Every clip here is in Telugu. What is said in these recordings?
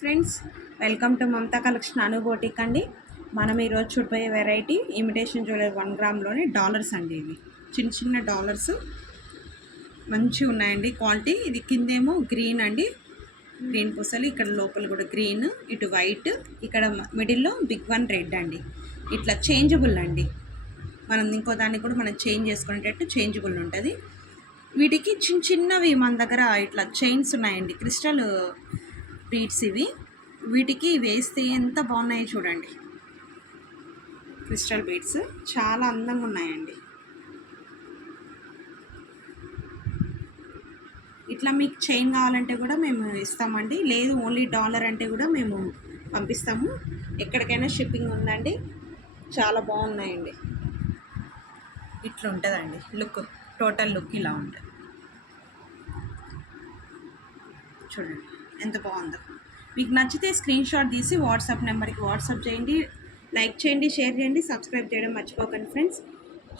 Friends, welcome to Mamata collection Anu boutique అండి. మనం ఈరోజు చూడబోయే వెరైటీ ఇమిటేషన్ జ్యువెలరీ 1 గ్రామ్లోని డాలర్స్ అండి. ఇవి చిన్న చిన్న డాలర్స్ మంచిగా ఉన్నాయండి క్వాలిటీ. ఇది కిందేమో గ్రీన్ అండి, గ్రీన్ పూసలు, ఇక్కడ లోపల కూడా గ్రీన్, ఇటు వైట్, ఇక్కడ మిడిల్లో బిగ్ వన్ రెడ్ అండి. ఇట్లా చేంజబుల్ అండి, మనం ఇంకో దాన్ని కూడా మనం చేంజ్ చేసుకునేటట్టు చేంజబుల్ ఉంటుంది. వీటికి చిన్న చిన్నవి మన దగ్గర ఇట్లా చైన్స్ ఉన్నాయండి, క్రిస్టల్ బీడ్స్. ఇవి వీటికి వేస్తే ఎంత బాగున్నాయో చూడండి. క్రిస్టల్ బీడ్స్ చాలా అందంగా ఉన్నాయండి. ఇట్లా మీకు చైన్ కావాలంటే కూడా మేము ఇస్తామండి, లేదు ఓన్లీ డాలర్ అంటే కూడా మేము పంపిస్తాము. ఎక్కడికైనా షిప్పింగ్ ఉందండి. చాలా బాగున్నాయండి. ఇట్లా ఉంటుందండి లుక్, టోటల్ లుక్ ఇలా ఉంటుంది. చూడండి ఎంత బాగుందో. మీకు నచ్చితే స్క్రీన్ షాట్ తీసి వాట్సాప్ నెంబర్కి వాట్సాప్ చేయండి. లైక్ చేయండి, షేర్ చేయండి, సబ్స్క్రైబ్ చేయడం మర్చిపోకండి ఫ్రెండ్స్.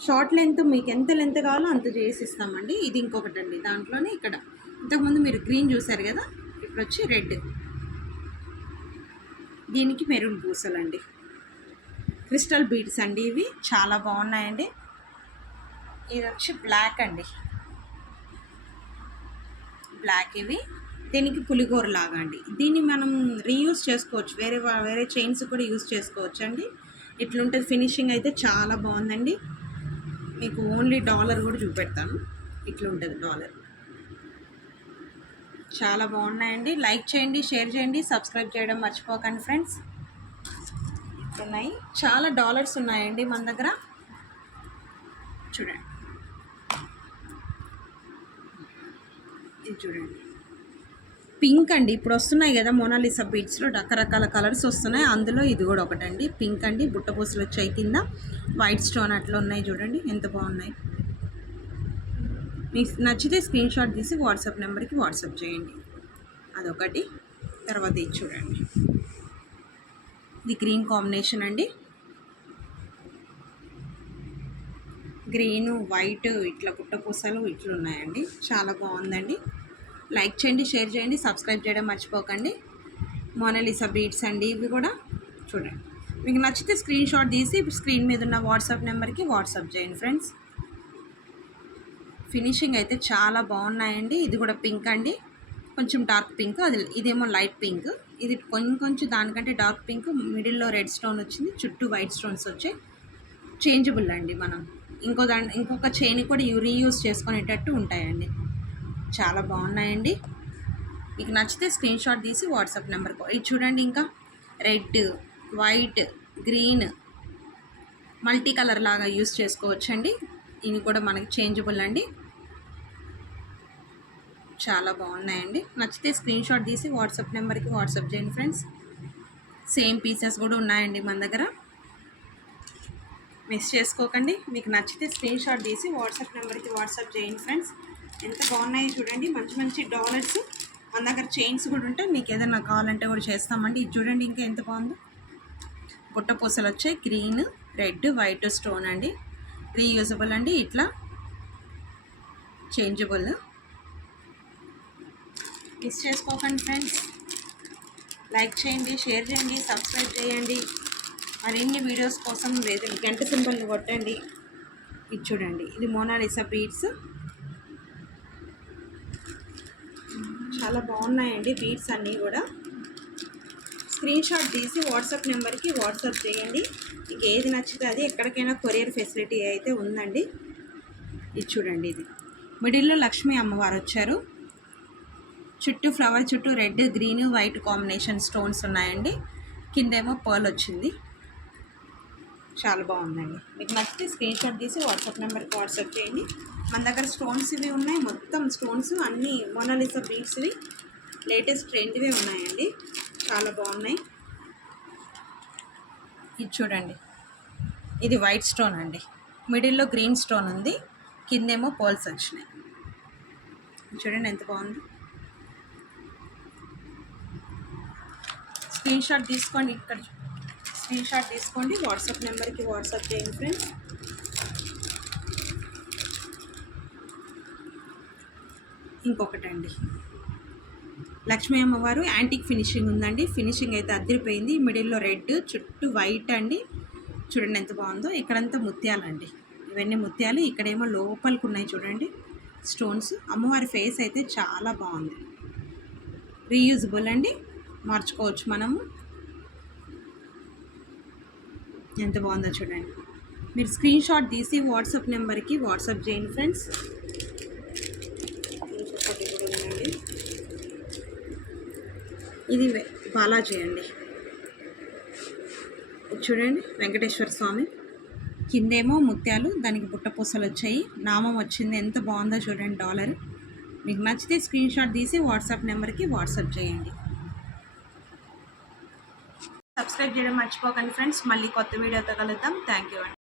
షార్ట్ లెంత్ మీకు ఎంత లెంత్ కావాలో అంత చేసి ఇస్తామండి. ఇది ఇంకొకటి అండి, దాంట్లోనే ఇక్కడ ఇంతకుముందు మీరు గ్రీన్ చూసారు కదా, ఇప్పుడు వచ్చి రెడ్, దీనికి మెరూన్ పూసలండి. క్రిస్టల్ బీడ్స్ అండి, ఇవి చాలా బాగున్నాయండి. ఇది వచ్చి బ్లాక్ అండి, బ్లాక్. ఇవి దీనికి పులిగోర లాగా అండి. దీన్ని మనం రీయూజ్ చేసుకోవచ్చు, వేరే చైన్స్ కూడా యూజ్ చేసుకోవచ్చు అండి. ఇట్లుంటుంది ఫినిషింగ్ అయితే చాలా బాగుందండి. మీకు ఓన్లీ డాలర్ కూడా చూపెడతాను. ఇట్లుంటుంది డాలర్. చాలా బాగున్నాయండి. లైక్ చేయండి, షేర్ చేయండి, సబ్స్క్రైబ్ చేయడం మర్చిపోకండి ఫ్రెండ్స్. ఇట్లున్నాయి, చాలా డాలర్స్ ఉన్నాయండి మన దగ్గర. చూడండి, ఇది చూడండి పింక్ అండి. ఇప్పుడు వస్తున్నాయి కదా మోనాలిసా బీడ్స్లో రకరకాల కలర్స్ వస్తున్నాయి, అందులో ఇది కూడా ఒకటండి. పింక్ అండి, బుట్టపూసలు వచ్చాయి, కింద వైట్ స్టోన్ అట్లా ఉన్నాయి. చూడండి ఎంత బాగున్నాయి. మీకు నచ్చితే స్క్రీన్ షాట్ తీసి వాట్సాప్ నెంబర్కి వాట్సాప్ చేయండి. అదొకటి. తర్వాత ఇది చూడండి, ఇది గ్రీన్ కాంబినేషన్ అండి. గ్రీను వైట్ ఇట్లా పుట్టపూసలు ఇట్లా ఉన్నాయండి. చాలా బాగుందండి. లైక్ చేయండి, షేర్ చేయండి, సబ్స్క్రైబ్ చేయడం మర్చిపోకండి. మోనాలిసా బీడ్స్ అండి, ఇవి కూడా చూడండి. మీకు నచ్చితే స్క్రీన్ షాట్ తీసి స్క్రీన్ మీద ఉన్న వాట్సాప్ నెంబర్కి వాట్సాప్ చేయండి ఫ్రెండ్స్. ఫినిషింగ్ అయితే చాలా బాగున్నాయండి. ఇది కూడా పింక్ అండి, కొంచెం డార్క్ పింక్, ఇదేమో లైట్ పింక్. ఇది కొంచెం దానికంటే డార్క్ పింక్, మిడిల్లో రెడ్ స్టోన్ వచ్చింది, చుట్టూ వైట్ స్టోన్స్ వచ్చాయి. చేంజబుల్ అండి, మనం ఇంకొక చైన్ కూడా రీయూజ్ చేసుకునేటట్టు ఉంటాయండి. చాలా బాగున్నాయండి. మీకు నచ్చితే స్క్రీన్ షాట్ తీసి వాట్సాప్ నెంబర్కి. ఇది చూడండి, ఇంకా red, white, green multi colour లాగా యూస్ చేసుకోవచ్చండి. ఇవి కూడా మనకి చేంజబుల్ అండి. చాలా బాగున్నాయండి. నచ్చితే స్క్రీన్ షాట్ తీసి వాట్సాప్ నెంబర్కి వాట్సాప్ చేయండి ఫ్రెండ్స్. సేమ్ పీసెస్ కూడా ఉన్నాయండి మన దగ్గర, మిస్ చేసుకోకండి. మీకు నచ్చితే స్క్రీన్ షాట్ తీసి వాట్సాప్ నెంబర్కి వాట్సాప్ చేయండి ఫ్రెండ్స్. ఎంత బాగున్నాయో చూడండి, మంచి మంచి డాలర్స్. మన దగ్గర చైన్స్ కూడా ఉంటాయి, మీకు ఏదైనా కావాలంటే కూడా చేస్తామండి. ఇది చూడండి ఇంకా ఎంత బాగుందో. పుట్టపూసలు వచ్చాయి, గ్రీన్, రెడ్, వైట్ స్టోన్ అండి. రీయూజబుల్ అండి, ఇట్లా చేంజబుల్. మిస్ చేసుకోకండి ఫ్రెండ్స్. లైక్ చేయండి, షేర్ చేయండి, సబ్స్క్రైబ్ చేయండి. మరిన్ని వీడియోస్ కోసం గంట సింబల్ని కొట్టండి. ఇది చూడండి, ఇది మోనాలిసా బీడ్స్. చాలా బాగున్నాయండి బీడ్స్ అన్నీ కూడా. స్క్రీన్ షాట్ తీసి వాట్సాప్ నెంబర్కి వాట్సాప్ చేయండి. మీకు ఏది నచ్చితే అది, ఎక్కడికైనా కొరియర్ ఫెసిలిటీ అయితే ఉందండి. ఇది చూడండి, ఇది మిడిల్లో లక్ష్మీ అమ్మవారు వచ్చారు, చుట్టూ ఫ్లవర్ చుట్టూ red, green, white combination stones ఉన్నాయండి. కిందేమో పర్ల్ వచ్చింది. చాలా బాగుందండి. మీకు నచ్చితే స్క్రీన్ షాట్ తీసి వాట్సాప్ నెంబర్కి వాట్సాప్ చేయండి. మన దగ్గర స్టోన్స్ ఇవి ఉన్నాయి, మొత్తం స్టోన్స్ అన్నీ మోనాలిసా బీడ్స్వి లేటెస్ట్ ట్రెండ్వే ఉన్నాయండి. చాలా బాగున్నాయి. ఇది చూడండి, ఇది వైట్ స్టోన్ అండి, మిడిల్లో గ్రీన్ స్టోన్ ఉంది, కిందేమో పర్ల్స్ వచ్చినాయి. చూడండి ఎంత బాగుంది. స్క్రీన్ షాట్ తీసుకోండి, ఇక్కడ స్క్రీన్ షాట్ తీసుకోండి, వాట్సాప్ నెంబర్కి వాట్సాప్ చేయండి ఫ్రెండ్స్. ఇంకొకటండి లక్ష్మీ అమ్మవారు యాంటిక్ ఫినిషింగ్ ఉందండి. ఫినిషింగ్ అయితే అదిరిపోయింది. మిడిల్లో రెడ్, చుట్టూ వైట్ అండి. చూడండి ఎంత బాగుందో. ఇక్కడంతా ముత్యాలండి, ఇవన్నీ ముత్యాలు. ఇక్కడేమో లోపలికి ఉన్నాయి చూడండి స్టోన్స్. అమ్మవారి ఫేస్ అయితే చాలా బాగుంది. రీయూజబుల్ అండి, మార్చుకోవచ్చు మనము. ఎంత బాగుందో చూడండి. మీరు స్క్రీన్ షాట్ తీసి వాట్సాప్ నెంబర్కి వాట్సాప్ చేయండి ఫ్రెండ్స్. ఇంకొకటి కూడా ఉందండి, ఇది బాలాజీ అండి. చూడండి వెంకటేశ్వర స్వామి, కిందేమో ముత్యాలు, దానికి బుట్టపూసలు వచ్చాయి, నామం వచ్చింది. ఎంత బాగుందో చూడండి డాలర్. మీకు నచ్చితే స్క్రీన్ షాట్ తీసి వాట్సాప్ నెంబర్కి వాట్సాప్ చేయండి. సబ్స్క్రైబ్ చేయడం మర్చిపోకండి ఫ్రెండ్స్. మళ్ళీ కొత్త వీడియోతో కలుద్దాం. థ్యాంక్ యూ అండి.